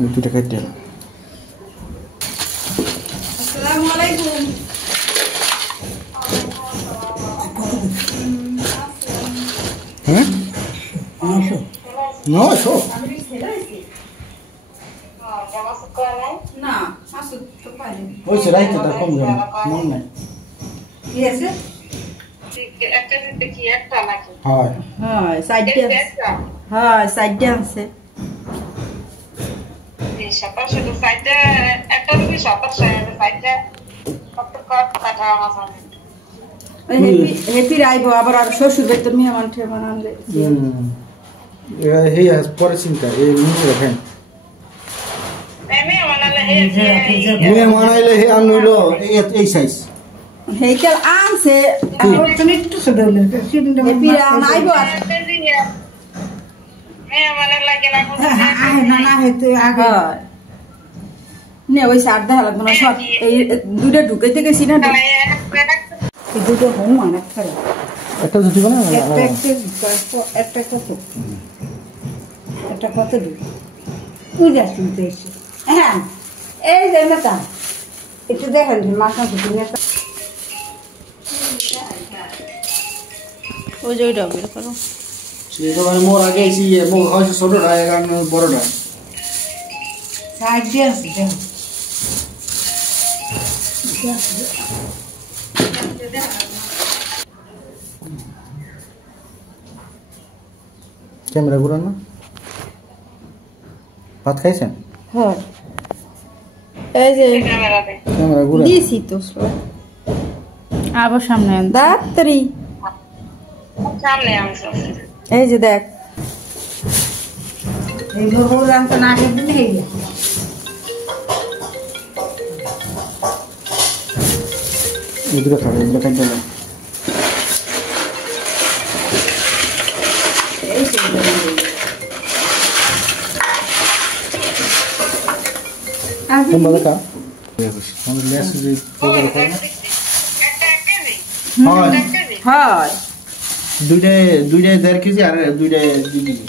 দুইটা কেটে আসসালামু আলাইকুম। হ্যাঁ 900 না মাসুদ তো পারে ওই সেরাই তো কম যাবে মন নাই কি আছে একটা দিতে কি একটা নাকি হয় হ্যাঁ সাইডটা হ্যাঁ সাইডটা আছে এই সকাল শুধু সাইডে একটা রুপি সকাল সাইডে কত কত টাকা আমার হেপি রাইবো আবার আর শ্বশুর বাড়িতে মেহমান ঠেমান আনলে এই পরে চিন্তা এই নিয়ে রাখেন মেয়ে মানাইলে হে আনলো এই সাইজ হেইকাল আনছে এখন তো একটু ছোট হলো হেপি আইবো আর না না হয়তো আগে নে ওই সারদা হালাত না সব এই দুটো ঢুকাইতে গেছি না এই দুটো হোম অনেক খারাপ একটা যদি বলে একটা কত একটা কত দিই পূজা শুনতে এসে হ্যাঁ এই যে মেতা একটু দেখেন মাথা কিছু মেতা ওই যে ওইটা বের করো সেটা মানে মোর আগে এসে মো হয়তো ছোটটা এখন বড়টা সাইড দিয়ে আছে দেখো ক্যামেরা ঘুরান না ভাত খাইছেন হ্যাঁ এই যে ক্যামেরা ঘুরান দিছি তো আবার সামনে ডাক্তারি সামনে আমি সব এই যে দেখ এই ভগবান তো না খেতে নেই এগুলো খাবে এগুলো খাইতে হবে এই যে কোন বাবা কা আমাদের লেস যে প্রোগ্রাম করে হয় দুইটা 1.5 কেজি আর দুইটা 2 কেজি